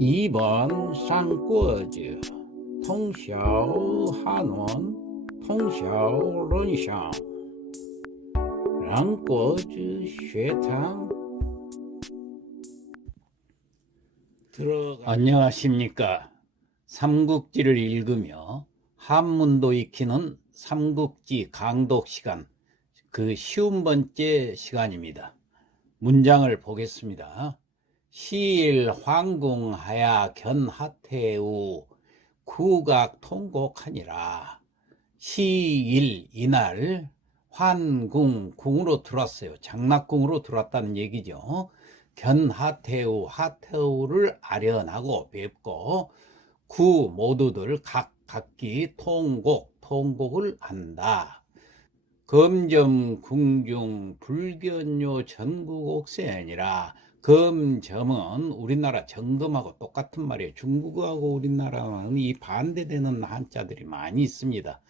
2번三国志通晓汉文通晓论想两国之学堂 안녕하십니까. 삼국지를 읽으며 한문도 익히는 삼국지 강독 시간, 그 쉬운 번째 시간입니다. 문장을 보겠습니다. 시일 황궁하야 견하태우 국악 통곡하니라. 시일 이날 환궁, 궁으로 들어왔어요. 장락궁으로 들어왔다는 얘기죠. 견하태우, 하태우를 아련하고 뵙고 구 모두들 각기 통곡을 한다. 검점 궁중 불견요 전국옥세니라. 검점은 우리나라 점검하고 똑같은 말이에요. 중국하고 우리나라는 이 반대되는 한자들이 많이 있습니다.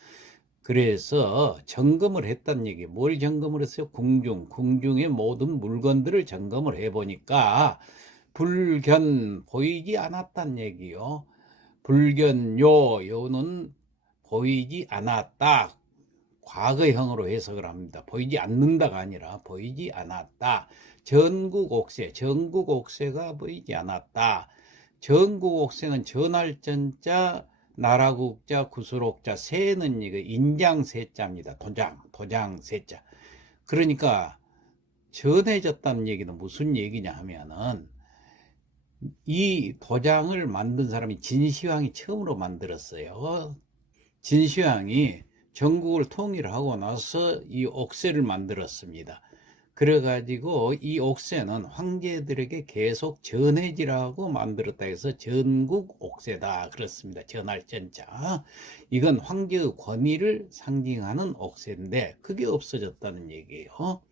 그래서 점검을 했다는 얘기. 뭘 점검을 했어요? 궁중의 모든 물건들을 점검을 해보니까 불견 보이지 않았다는 얘기요. 불견요 요는 보이지 않았다. 과거형으로 해석을 합니다. 보이지 않는다가 아니라 보이지 않았다. 전국옥세가 보이지 않았다. 전국옥세는 전할 전자, 나라국자, 구술옥자, 세는 이거 인장세자입니다. 도장 세자. 그러니까 전해졌다는 얘기는 무슨 얘기냐 하면은 이 도장을 만든 사람이 진시황이 처음으로 만들었어요. 진시황이 전국을 통일하고 나서 이 옥세를 만들었습니다. 그래가지고 이 옥세는 황제들에게 계속 전해지라고 만들었다 해서 전국 옥세다 그렇습니다. 전할 전자. 이건 황제의 권위를 상징하는 옥세인데 그게 없어졌다는 얘기예요.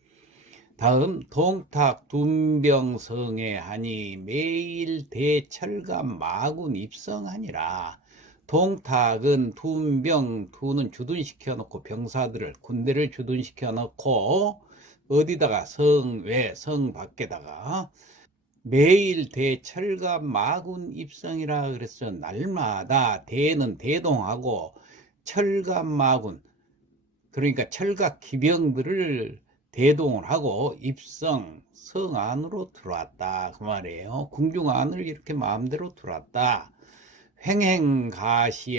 다음 동탁 둔병성에 하니 매일 대철감 마군 입성하니라. 동탁은 두는 주둔시켜 놓고 병사들을 군대를 주둔시켜 놓고 어디다가 성 밖에다가 매일 대철감 마군 입성이라 그랬어. 날마다 대는 대동하고 철감 마군 그러니까 철갑 기병들을 대동을 하고 입성 성 안으로 들어왔다 그 말이에요. 궁중 안을 이렇게 마음대로 들어왔다. 횡행가시하고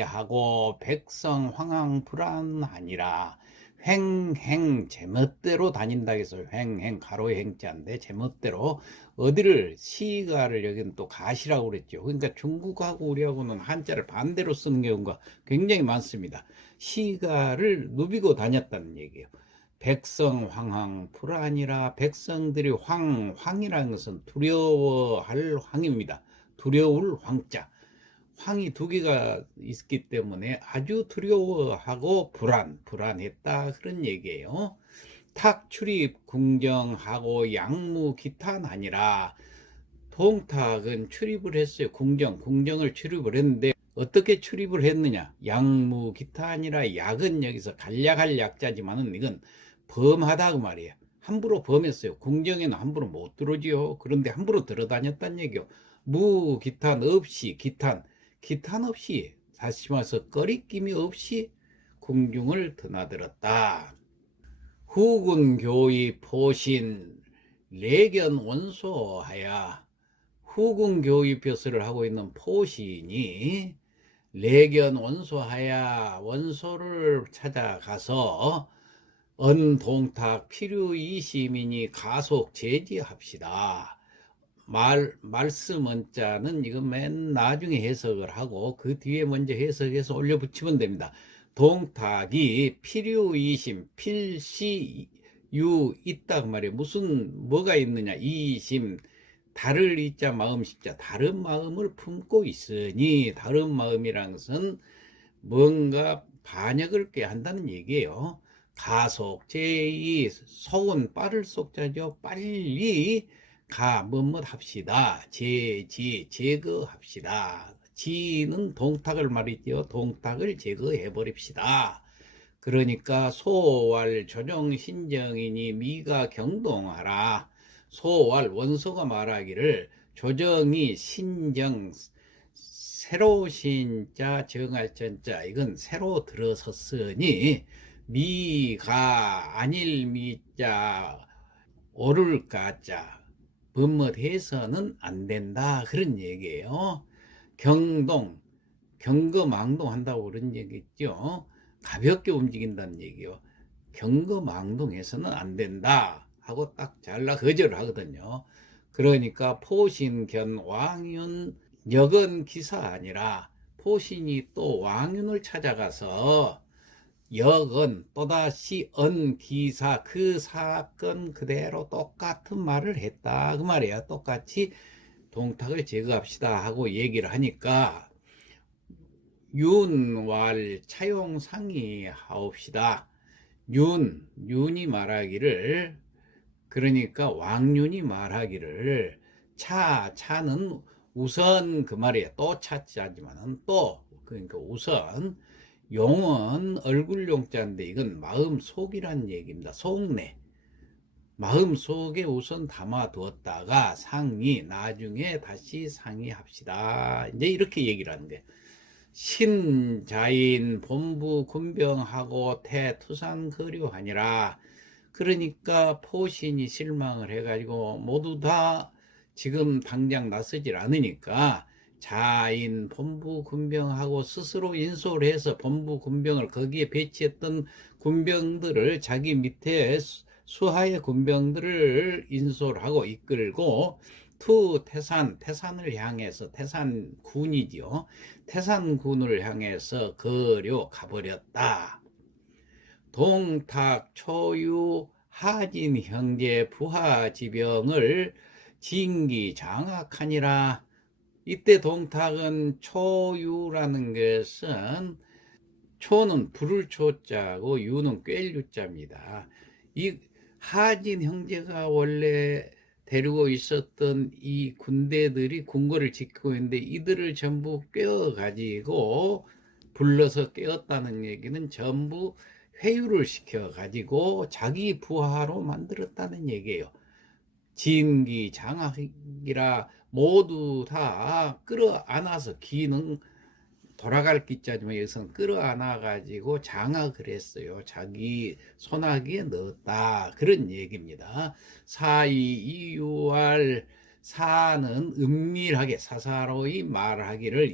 백성 황황불안하니라. 횡행 제멋대로 다닌다 해서 횡행 가로의 행자인데 제멋대로 어디를 시가를 여기는 또 가시라고 그랬죠. 그러니까 중국하고 우리하고는 한자를 반대로 쓰는 경우가 굉장히 많습니다. 시가를 누비고 다녔다는 얘기예요. 백성 황황 불안이라. 백성들이 황이라는 것은 두려워할 황입니다. 두려울 황자. 황이 두 개가 있기 때문에 아주 두려워하고 불안했다 그런 얘기예요. 탁 출입 궁정하고 양무 기탄하니라. 동탁은 출입을 했어요. 궁정을 출입을 했는데 어떻게 출입을 했느냐? 양무 기탄이라. 약은 여기서 간략할 약자지만은 이건 범하다 그 말이에요. 함부로 범했어요. 궁정에는 함부로 못 들어오지요. 그런데 함부로 들어다녔다는 얘기요. 무기탄 없이 기탄 없이 다시 말해서 꺼리낌이 없이 궁중을 드나들었다. 후군 교의 포신 레견 원소하야. 후군 교의 벼슬을 하고 있는 포신이 레견 원소하야 원소를 찾아가서 언동탁 필요이 시민이 가속 제지합시다. 말씀 원자는 이거 맨 나중에 해석을 하고 그 뒤에 먼저 해석해서 올려 붙이면 됩니다. 동탁이 필요이심 필시유 있다 그 말이에요. 뭐가 있느냐? 이심 다를 이자 마음 십자 다른 마음을 품고 있으니. 다른 마음이란 것은 뭔가 반역을 꾀한다는 얘기예요. 가속 제의 속은 빠를 속자죠. 빨리 뭐뭐 합시다. 제거합시다. 지는 동탁을 말이죠. 동탁을 제거해 버립시다. 그러니까 소왈 조정신정이니 미가 경동하라. 소왈 원소가 말하기를 조정이 신정, 새로 신자 정할 전자, 이건 새로 들어섰으니 미가 아닐 미자 오를 가자 번못해서는 안 된다, 그런 얘기예요. 경동, 경거망동 한다고 그런 얘기죠. 가볍게 움직인다는 얘기요. 경거망동해서는 안 된다 하고 딱 잘라 거절을 하거든요. 그러니까 포신견 왕윤, 역은 기사 아니라 포신이 또 왕윤을 찾아가서 역은 또다시 기사, 그 사건 그대로 똑같은 말을 했다, 그 말이야. 똑같이 동탁을 제거합시다 하고 얘기를 하니까 윤왈 차용 상의하옵시다. 윤이 말하기를, 그러니까 왕윤이 말하기를, 차는 우선 그 말이에요. 또 차자지만은 또, 그러니까 우선, 용은 얼굴 용자인데 이건 마음속이란 얘기입니다. 속내, 마음속에 우선 담아두었다가 상의, 나중에 다시 상의합시다, 이제 이렇게 얘기를 하는데, 신자인 본부 군병하고 태투산 거류하니라. 그러니까 포신이 실망을 해가지고 모두 다 지금 당장 나서질 않으니까 자인 본부 군병하고 스스로 인솔을 해서 본부 군병을, 거기에 배치했던 군병들을, 자기 밑에 수하의 군병들을 인솔하고 이끌고 태산을 향해서, 태산군이지요. 태산군을 향해서 거려 가버렸다. 동탁 초유 하진 형제 부하지병을 진기 장악하니라. 이때 동탁은 초유라는 것은, 초는 불을 초자고 유는 꿰일 유자입니다. 이 하진 형제가 원래 데리고 있었던 이 군대들이 궁궐을 지키고 있는데 이들을 전부 깨워가지고, 불러서 깨웠다는 얘기는 전부 회유를 시켜가지고 자기 부하로 만들었다는 얘기예요. 진기 장악이라 모두 다 끌어안아서, 기는 돌아갈 기자지만 여기서는 끌어안아가지고 장악을 했어요. 자기 손아귀에 넣었다, 그런 얘기입니다. 사이이유할, 사는 은밀하게 사사로이 말하기를,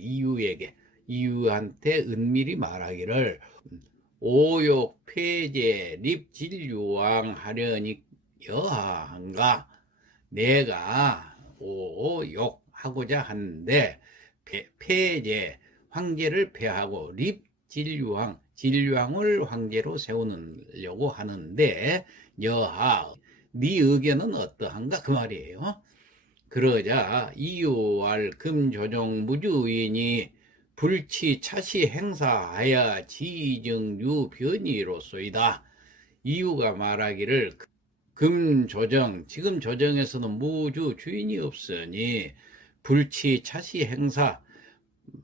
이유한테 은밀히 말하기를, 오욕 폐제 립진류왕 하려니 여하한가. 내가 오욕하고자 하는데 폐제, 황제를 폐하고 립진류왕, 진류왕을 황제로 세우려고 하는데 여하, 네 의견은 어떠한가, 그 말이에요. 그러자 이유할 금조정 무주인이 불치 차시 행사하여 지정유 변이로소이다. 이유가 말하기를, 금조정, 지금 조정에서는 무주 주인이 없으니 불치 차시 행사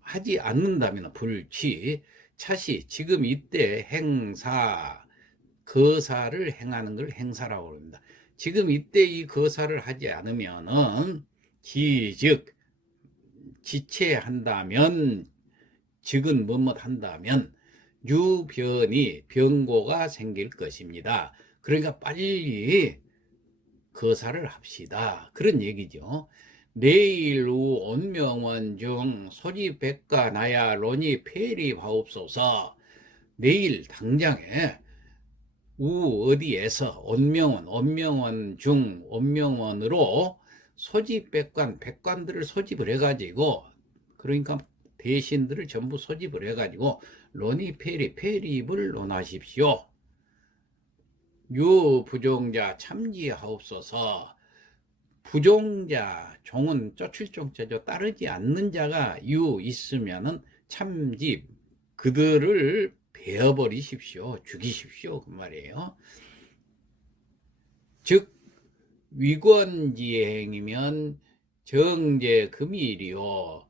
하지 않는다면, 불치 차시, 지금 이때 행사, 거사를 행하는 걸 행사라고 합니다. 지금 이때 이 거사를 하지 않으면은 지체한다면, 즉은 뭐뭇 한다면 유변이, 병고가 생길 것입니다. 그러니까 빨리 거사를 합시다, 그런 얘기죠. 내일 후 온명원 중 소지백가 나야 론이 폐립하옵소서. 내일 당장에 어디에서 온명원 중, 온명원으로 백관들을 소집을 해가지고, 그러니까 대신들을 전부 소집을 해가지고 론이 폐립을 논하십시오. 부종자 참지하옵소서. 부종자, 종은 쫓을종자죠. 따르지 않는 자가 있으면은 참지, 그들을 베어버리십시오, 죽이십시오, 그 말이에요. 즉 위권지행이면 정제금일이요.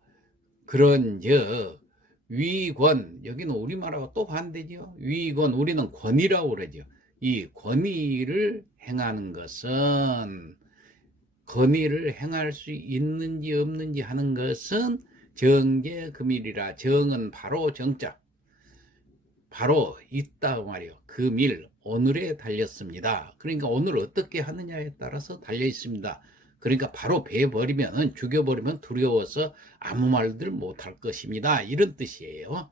그런즉 위권, 여기는 우리말하고 또 반대죠. 위권, 우리는 권위라고 그러죠. 이 권위를 행하는 것은 금일을 행할 수 있는지 없는지 하는 것은 정제금일이라. 정은 바로 정자, 바로 있다 말이요. 금일, 오늘에 달렸습니다. 그러니까 오늘 어떻게 하느냐에 따라서 달려 있습니다. 그러니까 바로 베버리면, 죽여버리면 두려워서 아무 말들 못할 것입니다. 이런 뜻이에요.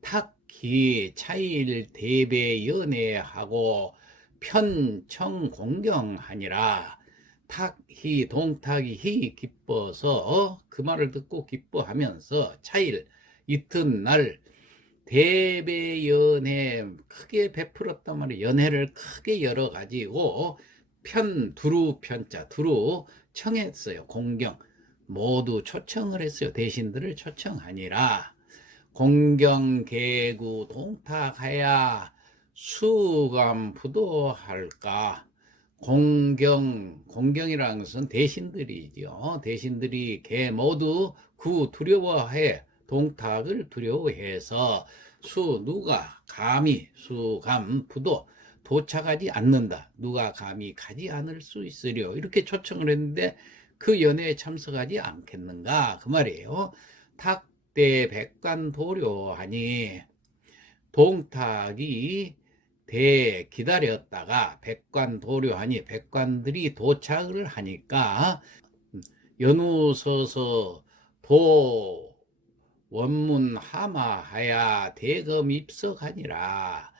탁히 차일 대배 연애하고 편청 공경하니라. 탁히 동탁이 히 기뻐서 그 말을 듣고 기뻐하면서 차일 이튿날 대배 연애 크게 베풀었단 말이에요. 연애를 크게 열어가지고 두루 편자 두루 청했어요. 공경 모두 초청을 했어요. 대신들을 초청하니라. 공경 개구 동탁하야 수감 부도할까. 공경이라는 것은 대신들이죠. 대신들이 개 모두 두려워해. 동탁을 두려워해서 누가 감히 수감 부도 도착하지 않는다. 누가 감히 가지 않을 수 있으려. 이렇게 초청을 했는데 그 연회에 참석하지 않겠는가 그 말이에요. 탁대 백관 도료하니 동탁이 기다렸다가 백관 도료하니 백관들이 도착을 하니까 연우서서 원문 하마하야 대검 입석하니라.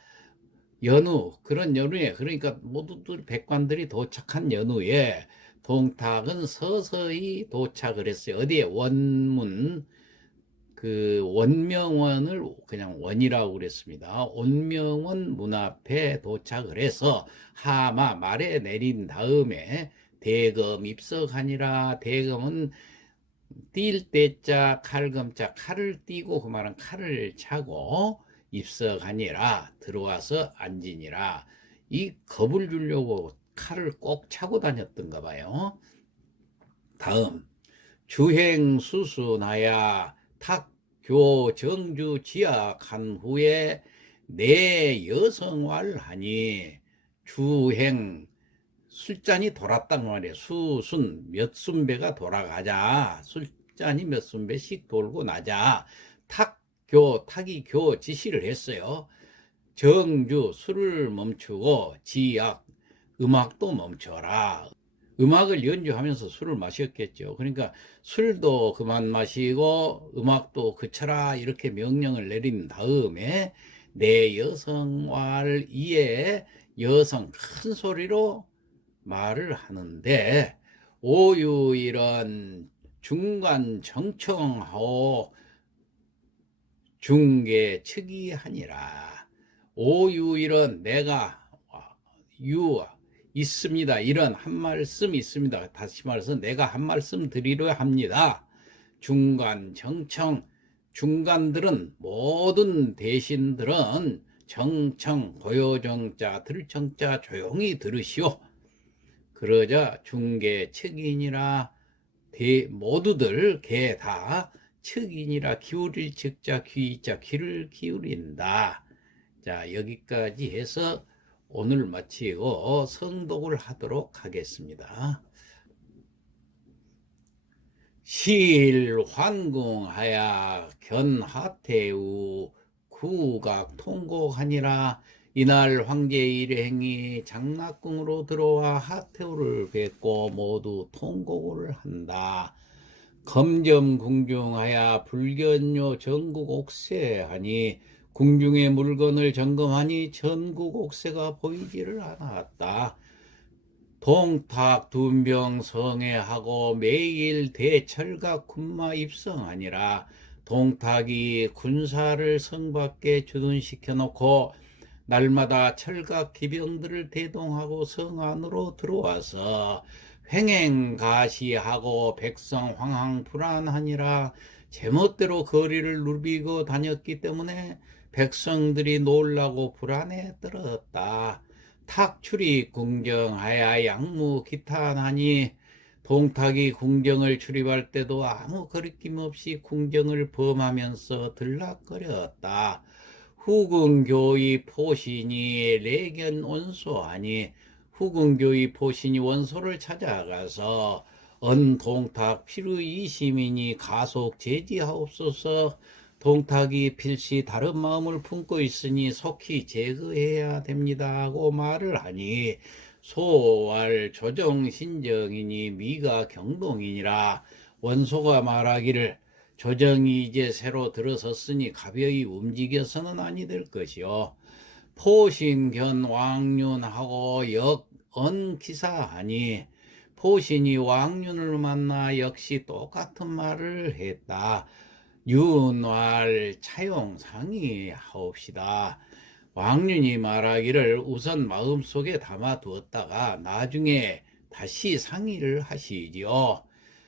연후 그런 연후에 그러니까 모두들 백관들이 도착한 연후에 동탁은 서서히 도착을 했어요. 어디에 원문 원명원을 그냥 원이라고 그랬습니다. 원명원 문 앞에 도착을 해서 하마 말에 내린 다음에 대검 입석하니라. 대검은 뛸 때자 칼검자 칼을 띠고 그 말은 칼을 차고 입석하니라. 들어와서 앉으니라. 이 겁을 주려고 칼을 꼭 차고 다녔던가 봐요. 다음 주행수순하야 탁교 정주 지약한 후에 내 여성활하니 주행 술잔이 돌았단 말이에요. 수순 몇 순배가 돌아가자. 술잔이 몇 순배씩 돌고 나자 탁이 지시를 했어요. 정주 술을 멈추고 지약 음악도 멈춰라. 음악을 연주하면서 술을 마셨겠죠. 그러니까 술도 그만 마시고 음악도 그쳐라 이렇게 명령을 내린 다음에 내 여성활 이에 여성 큰 소리로 말을 하는데 오유일은 중간 정청하오 중계 측이하니라. 오유일은 내가 있습니다. 이런 한 말씀 있습니다. 다시 말해서 내가 한 말씀 드리려 합니다. 중간 정청 중간들은 모든 대신들은 정청 고요정자 들청자 조용히 들으시오. 그러자 중계 측인이라 모두들 개 다 측인이라 기울일 측자 귀자 귀를 기울인다. 자 여기까지 해서 오늘 마치고 성독을 하도록 하겠습니다. 실환궁하야 견하태우 구각 통곡하니라. 이날 황제 일행이 장락궁으로 들어와 하태우를 뵙고 모두 통곡을 한다. 검점궁중하야 불견요 전국 옥세하니 궁중의 물건을 점검하니 전국 옥세가 보이지를 않았다. 동탁 둔병 성회하고 매일 대철각 군마 입성하니라. 동탁이 군사를 성 밖에 주둔시켜 놓고 날마다 철각 기병들을 대동하고 성 안으로 들어와서 횡행가시하고 백성 황황 불안하니라. 제멋대로 거리를 누비고 다녔기 때문에 백성들이 놀라고 불안에 떨었다. 탁출이 궁정하야 양무 기탄하니 동탁이 궁정을 출입할 때도 아무 거리낌 없이 궁정을 범하면서 들락거렸다. 후궁교의 포신이 레견 온소하니 후근교의 포신이 원소를 찾아가서 언동탁 필의이심이니 가속 제지하옵소서. 동탁이 필시 다른 마음을 품고 있으니 속히 제거해야 됩니다 하고 말을 하니 소왈 조정신정이니 미가 경동이니라. 원소가 말하기를 조정이 이제 새로 들어섰으니 가벼이 움직여서는 아니 될 것이요. 포신견 왕윤하고 역언기사하니 포신이 왕윤을 만나 역시 똑같은 말을 했다. 윤왈 차용 상의하옵시다. 왕윤이 말하기를 우선 마음속에 담아두었다가 나중에 다시 상의를 하시지요.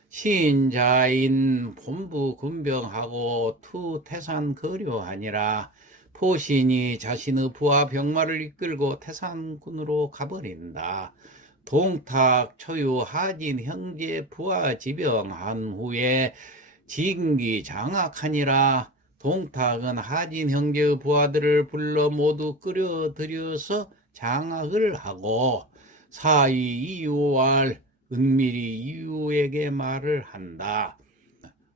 신자인 본부 군병하고 투태산 거류하니라. 포신이 자신의 부하 병마를 이끌고 태산군으로 가버린다. 동탁 초유 하진 형제 부하 지병한 후에 진기 장악하니라. 동탁은 하진 형제의 부하들을 불러 모두 끌어들여서 장악을 하고 사이 이유왈 은밀히 이유에게 말을 한다.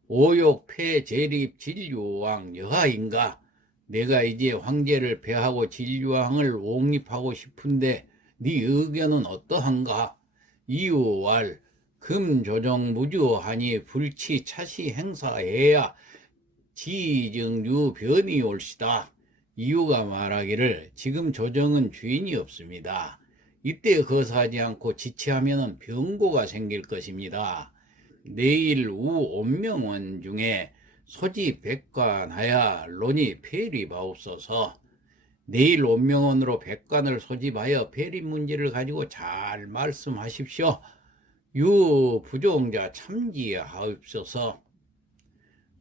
오욕패 재립 진류왕 여하인가? 내가 이제 황제를 배하고 진류왕을 옹립하고 싶은데 네 의견은 어떠한가? 이유왈 금조정 무주하니 불치 차시 행사해야 지정류 변이 올시다. 이유가 말하기를 지금 조정은 주인이 없습니다. 이때 거사하지 않고 지체하면 병고가 생길 것입니다. 내일 우 온명원 중에 소지 백관하여 논이 폐립하옵소서. 내일 온명원으로 백관을 소집하여 폐립 문제를 가지고 잘 말씀하십시오. 유 부종자 참지하옵소서.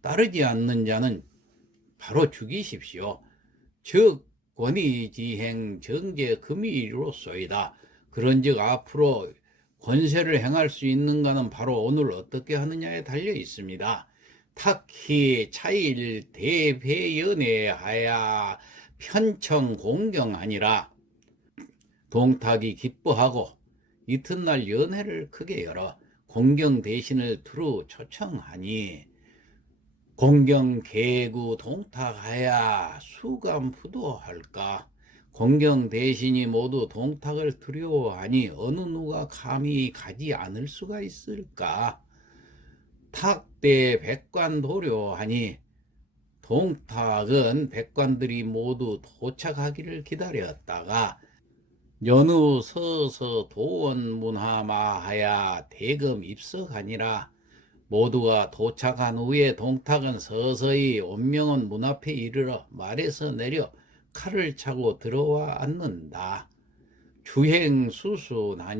따르지 않는 자는 바로 죽이십시오. 즉 권위지행 정제 금의로소이다. 그런즉 앞으로 권세를 행할 수 있는가는 바로 오늘 어떻게 하느냐에 달려 있습니다. 탁히 차일 대배연회하야 편청 공경하니라. 동탁이 기뻐하고 이튿날 연회를 크게 열어 공경 대신을 두루 초청하니 공경 개구 동탁하야 수감부도할까. 공경 대신이 모두 동탁을 두려워하니 어느 누가 감히 가지 않을 수가 있을까. 탁대 백관 도료하니 동탁은 백관들이 모두 도착하기를 기다렸다가 연후 서서 도원문하마하야 대검 입석하니라. 모두가 도착한 후에 동탁은 서서히 온명원 문 앞에 이르러 말에서 내려 칼을 차고 들어와 앉는다. 주행수수나니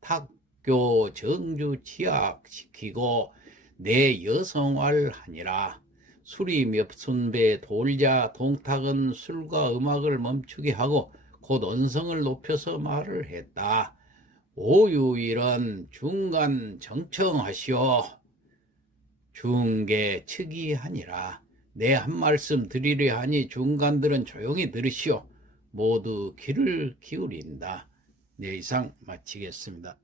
탁교 정주 취약시키고 내 여성활하니라. 술이 몇 순배 돌자 동탁은 술과 음악을 멈추게 하고 곧 언성을 높여서 말을 했다. 오유일은 중간 정청하시오. 중계 측이하니라. 내 한 말씀 드리려 하니 중간들은 조용히 들으시오. 모두 귀를 기울인다. 네, 이상 마치겠습니다.